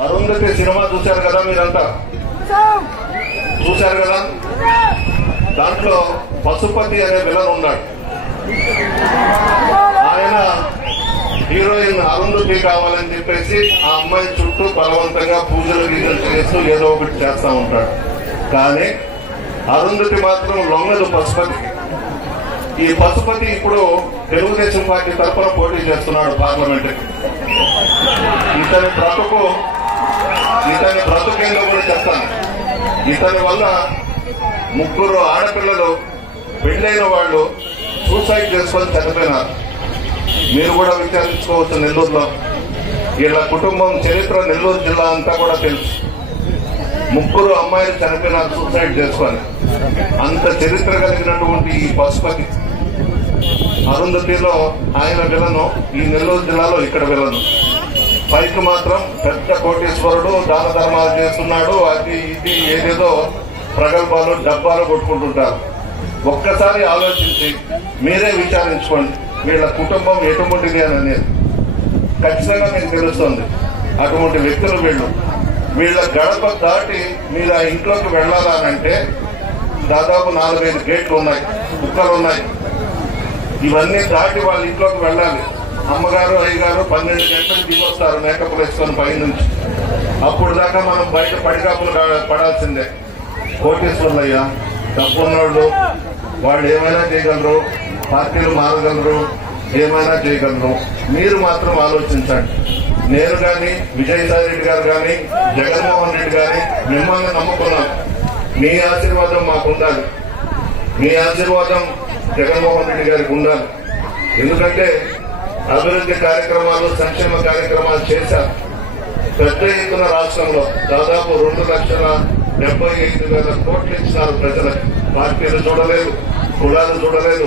Arundhati cinema చూశారు కదా, మీరంతా చూశారు కదా. దాంట్లో పశుపతి అనే విలన్ ఉన్నాడు. ఆయన హీరోయిన్ అరుంధతి కావాలని చెప్పేసి ఆ అమ్మాయి చుట్టూ బలవంతంగా పూజలు గీజలు చేస్తూ ఏదో ఒకటి చేస్తా ఉంటాడు. కానీ అరుంధతి మాత్రం లొంగదు పశుపతికి. ఈ పశుపతి ఇప్పుడు తెలుగుదేశం పార్టీ తరఫున పోటీ చేస్తున్నాడు పార్లమెంట్. ఇతని బ్రతుకేందో కూడా చెప్తాను. ఇతని వల్ల 3 ఆడపిల్లలు పెళ్లైన వాళ్ళు సూసైడ్ చేసుకొని చనిపోయినారు. మీరు కూడా విచారించుకోవచ్చు. నెల్లూరులో వీళ్ళ కుటుంబం చరిత్ర నెల్లూరు జిల్లా అంతా కూడా తెలుసు. 3 అమ్మాయిలు చనిపోయినారు సూసైడ్ చేసుకొని. అంత చరిత్ర కలిగినటువంటి ఈ పశుపతి అరుంధతిలో ఆయన విలను, ఈ నెల్లూరు జిల్లాలో ఇక్కడ విలను. పైకి మాత్రం పెద్ద కోటీశ్వరుడు, దాన ధర్మాలు చేస్తున్నాడు, అది ఇది ఏదేదో ప్రగల్భాలు డబ్బాలు కొట్టుకుంటుంటారు. ఒక్కసారి ఆలోచించి మీరే విచారించుకోండి వీళ్ళ కుటుంబం ఎటువంటిది అని అనేది. ఖచ్చితంగా మీకు తెలుస్తుంది. అటువంటి వ్యక్తులు వీళ్ళ గడప దాటి మీరు ఆ ఇంట్లోకి వెళ్లాలనంటే దాదాపు 4-5 గేట్లు ఉన్నాయి, కుక్కలు ఉన్నాయి. ఇవన్నీ దాటి వాళ్ళ ఇంట్లోకి వెళ్ళాలి. అమ్మగారు అయ్యగారు 12 గంటలకు దిగొస్తారు మేకప్ వేసుకొని పైనుంచి. అప్పుడు దాకా మనం బయట పడికాపులు పడాల్సిందే. కోటేశ్వర్లయ్యా, డబ్బున్నోళ్ళు, వాళ్ళు ఏమైనా చేయగలరు, పార్టీలు మారగలరు, ఏమైనా చేయగలరు. మీరు మాత్రం ఆలోచించండి. నేను కానీ, విజయసాయి రెడ్డి గారు కానీ, జగన్మోహన్ రెడ్డి గాని మిమ్మల్ని నమ్ముకున్నాను. మీ ఆశీర్వాదం మాకు ఉండాలి. మీ ఆశీర్వాదం జగన్మోహన్ రెడ్డి గారికి ఉండాలి. ఎందుకంటే అభివృద్ధి కార్యక్రమాలు, సంక్షేమ కార్యక్రమాలు చేశారు. పెద్ద ఎత్తున రాష్ట్రంలో దాదాపు 2,75,000 కోట్లు ఇచ్చినారు ప్రజలకు. పార్టీలు చూడలేదు, కులాలు చూడలేదు,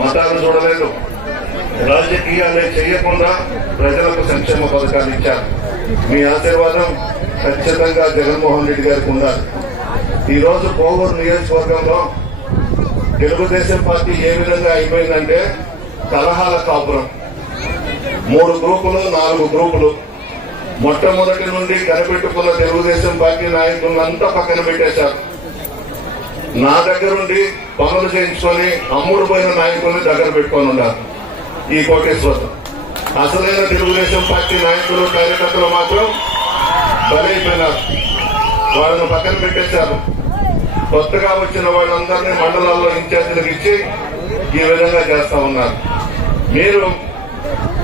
మతాలు చూడలేదు, రాజకీయాలే చేయకుండా ప్రజలకు సంక్షేమ పథకాలు ఇచ్చారు. మీ ఆశీర్వాదం ఖచ్చితంగా జగన్మోహన్ రెడ్డి గారికి ఉండాలి. ఈ రోజు కోవూరు నియోజకవర్గంలో తెలుగుదేశం పార్టీ ఏ విధంగా అయిపోయిందంటే కలహాల కాపురం. 3 గ్రూపులు, 4 గ్రూపులు. మొట్టమొదటి నుండి కనిపెట్టుకున్న తెలుగుదేశం పార్టీ నాయకులంతా పక్కన పెట్టేశారు. నా దగ్గరుండి పనులు చేయించుకొని అమ్ముడు పోయిన నాయకుల్ని దగ్గర పెట్టుకొని ఉన్నారు ఈ కోటేశ్వరం. అసలైన తెలుగుదేశం పార్టీ నాయకులు, కార్యకర్తలు మాత్రం బలైపోయినారు. వాళ్ళను పక్కన పెట్టేశారు. కొత్తగా వచ్చిన వాళ్ళందరినీ మండలాల్లో ఇన్ఛార్జీలకు ఇచ్చి ఈ విధంగా చేస్తా ఉన్నారు. మీరు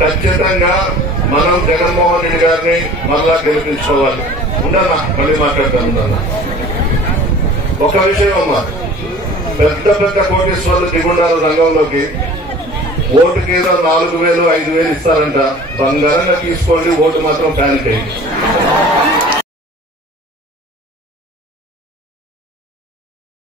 ఖచ్చితంగా మనం జగన్మోహన్ రెడ్డి గారిని మరలా గెలిపించుకోవాలి. ఉండన్నా మళ్ళీ మాట్లాడతాను. ఒక విషయం అమ్మా, పెద్ద పెద్ద కోటేశ్వర్లు దిగుండారు రంగంలోకి. ఓటుకి ఏదో 4,000, 5,000 ఇస్తారంట. బంగారంగా తీసుకోండి, ఓటు మాత్రం ప్యానిక్ అయ్యింది.